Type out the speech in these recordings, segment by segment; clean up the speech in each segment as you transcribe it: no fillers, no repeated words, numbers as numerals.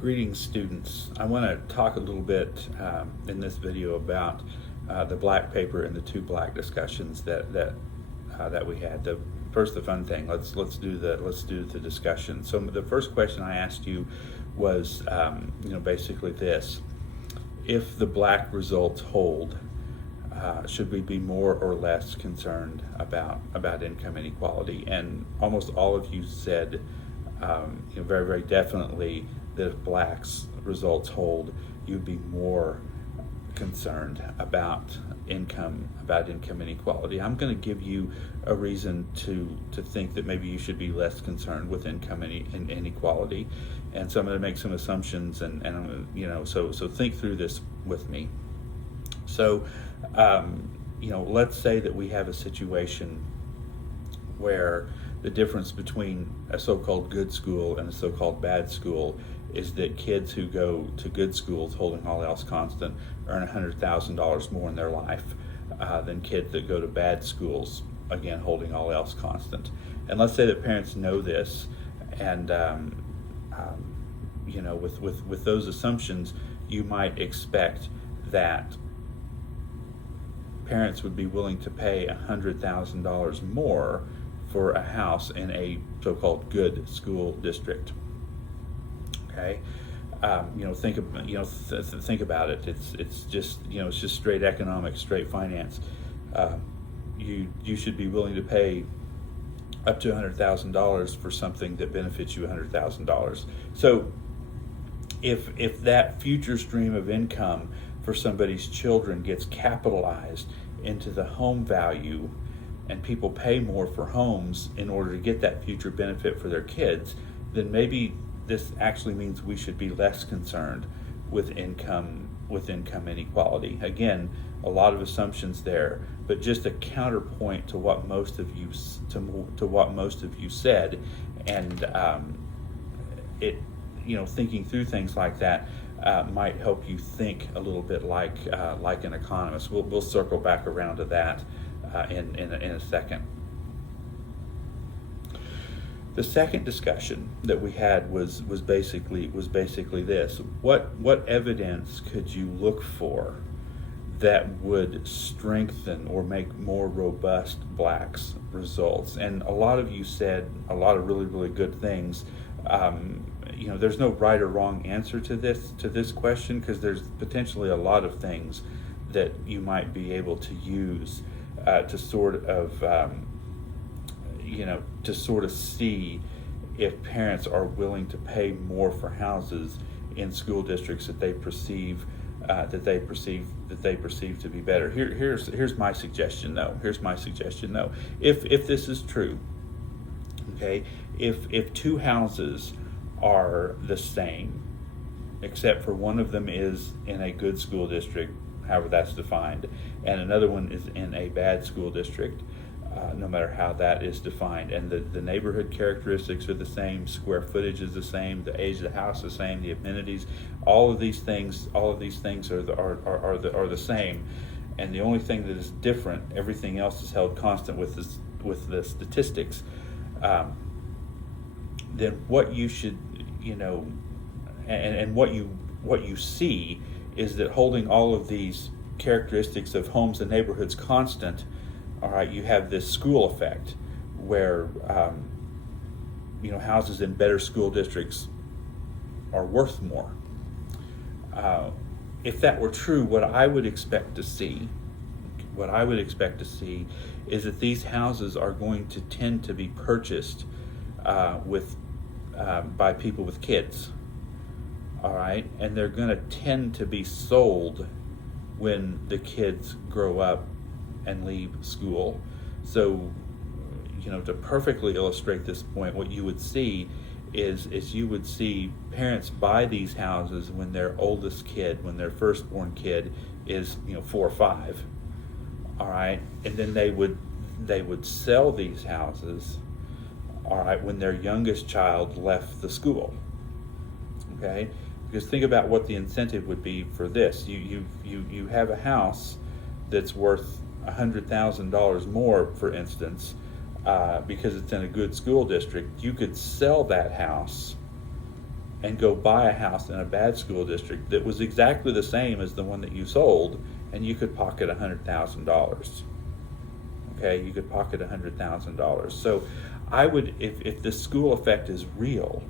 Greetings, students. I want to talk a little bit in this video about the black paper and the two black discussions that we had. First, the fun thing. Let's do the discussion. So the first question I asked you was, basically this: if the black results hold, should we be more or less concerned about income inequality? And almost all of you said, very, very definitely, that if blacks results hold, you'd be more concerned about income inequality. I'm going to give you a reason to think that maybe you should be less concerned with income inequality, and so I'm going to make some assumptions, and I'm going to, so think through this with me. So, let's say that we have a situation where the difference between a so-called good school and a so-called bad school is that kids who go to good schools, holding all else constant, earn $100,000 more in their life than kids that go to bad schools, again, holding all else constant. And let's say that parents know this, and with those assumptions, you might expect that parents would be willing to pay $100,000 more for a house in a so-called good school district. Okay, think about it. It's just straight economics, straight finance. You should be willing to pay up to $100,000 for something that benefits you $100,000. So if that future stream of income for somebody's children gets capitalized into the home value, and people pay more for homes in order to get that future benefit for their kids, then maybe this actually means we should be less concerned with income inequality. Again, a lot of assumptions there, but just a counterpoint to what most of you said, and thinking through things like that might help you think a little bit like an economist. We'll circle back around to that in a second. The second discussion that we had was basically this: what evidence could you look for that would strengthen or make more robust blacks' results? And a lot of you said a lot of really, really good things. There's no right or wrong answer to this question, because there's potentially a lot of things that you might be able to use to sort of see if parents are willing to pay more for houses in school districts that they perceive to be better. Here's my suggestion though. If this is true, okay, if two houses are the same, except for one of them is in a good school district, however that's defined, and another one is in a bad school district, no matter how that is defined, and the neighborhood characteristics are the same, square footage is the same, the age of the house is the same, the amenities, all of these things are the same, and the only thing that is different, everything else is held constant with the statistics. Then what you should, and what you see is that holding all of these characteristics of homes and neighborhoods constant, all right, you have this school effect where houses in better school districts are worth more. If that were true, what I would expect to see is that these houses are going to tend to be purchased by people with kids. All right, and they're going to tend to be sold when the kids grow up and leave school. So, to perfectly illustrate this point, what you would see is you would see parents buy these houses when their oldest kid, when their firstborn kid is 4 or 5. All right, and then they would sell these houses, all right, when their youngest child left the school. Okay, because think about what the incentive would be for this. You have a house that's worth $100,000 more, for instance, because it's in a good school district. You could sell that house and go buy a house in a bad school district that was exactly the same as the one that you sold, and you could pocket $100,000. Okay, you could pocket $100,000. So I would, if the school effect is real,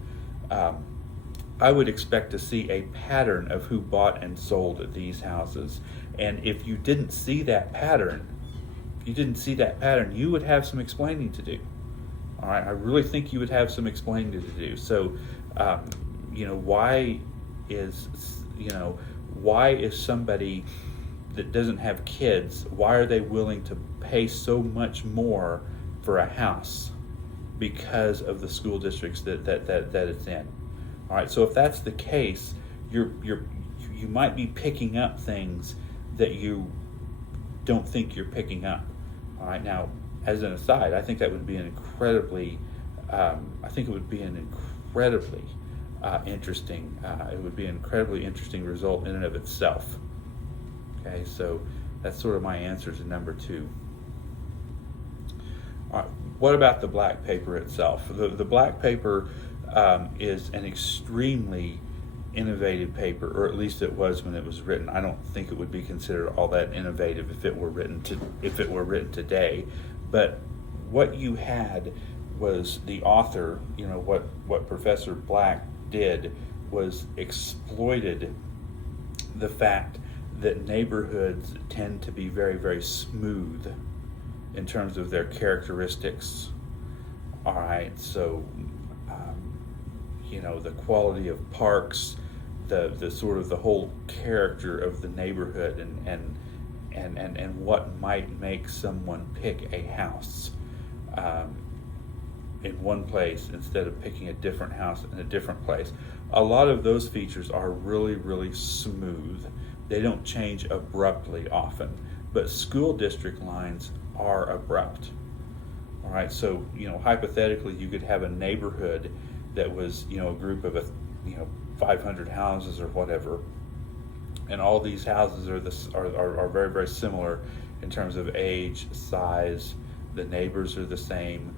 I would expect to see a pattern of who bought and sold these houses. And if you didn't see that pattern, you would have some explaining to do. All right, I really think you would have some explaining to do. So, why is somebody that doesn't have kids, why are they willing to pay so much more for a house? Because of the school districts that it's in. All right, so if that's the case, you might be picking up things that you don't think you're picking up. All right, now as an aside, I think that would be an incredibly, interesting. It would be an incredibly interesting result in and of itself. Okay, so that's sort of my answer to number 2. All right, what about the black paper itself? The black paper is an extremely innovative paper, or at least it was when it was written. I don't think it would be considered all that innovative if it were written today. But what you had was the author, what Professor Black did was exploited the fact that neighborhoods tend to be very, very smooth in terms of their characteristics. All right, so the quality of parks, the sort of the whole character of the neighborhood, and what might make someone pick a house in one place instead of picking a different house in a different place. A lot of those features are really, really smooth. They don't change abruptly often, but school district lines are abrupt. All right, so hypothetically, you could have a neighborhood that was a group of 500 houses or whatever, and all these houses are very, very similar in terms of age, size. The neighbors are the same.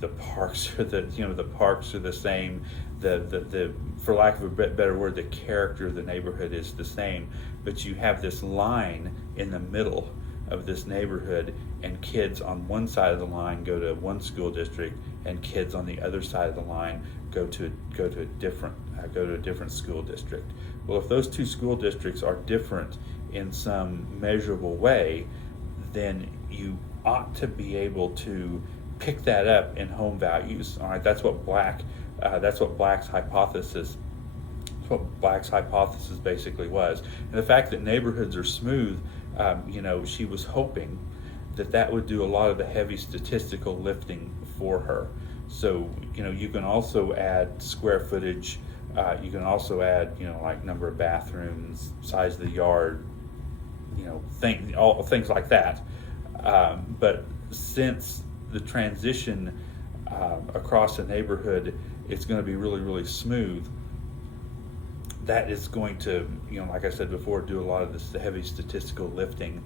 The parks are the same. The for lack of a better word, the character of the neighborhood is the same. But you have this line in the middle of this neighborhood, and kids on one side of the line go to one school district, and kids on the other side of the line go to a different school district. Well, if those two school districts are different in some measurable way, then you ought to be able to pick that up in home values. All right, that's what Black's hypothesis basically was. And the fact that neighborhoods are smooth, she was hoping that would do a lot of the heavy statistical lifting for her. So, you can also add square footage. You can also add, like number of bathrooms, size of the yard, things like that. But since the transition across a neighborhood is going to be really, really smooth, that is going to, like I said before, do a lot of this heavy statistical lifting,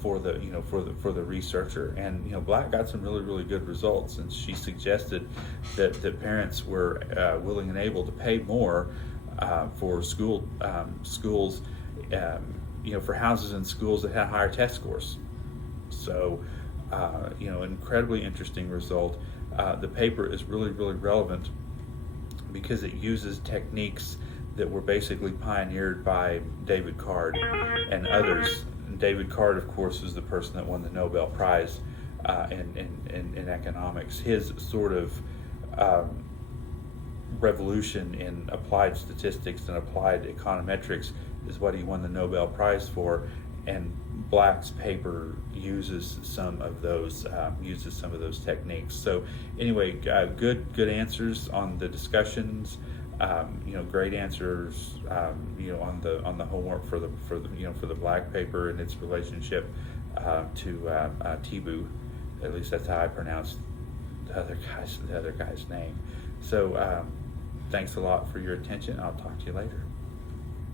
for the researcher. And Black got some really, really good results, and she suggested that parents were willing and able to pay more for schools, for houses and schools that had higher test scores. So, incredibly interesting result. The paper is really, really relevant because it uses techniques that were basically pioneered by David Card and others. And David Card, of course, is the person that won the Nobel Prize in economics. His sort of revolution in applied statistics and applied econometrics is what he won the Nobel Prize for, and Black's paper uses some of those techniques. So anyway, good answers on the discussions. Great answers. On the homework for the Black paper and its relationship to Tibu. At least that's how I pronounced the other guy's name. So thanks a lot for your attention. I'll talk to you later.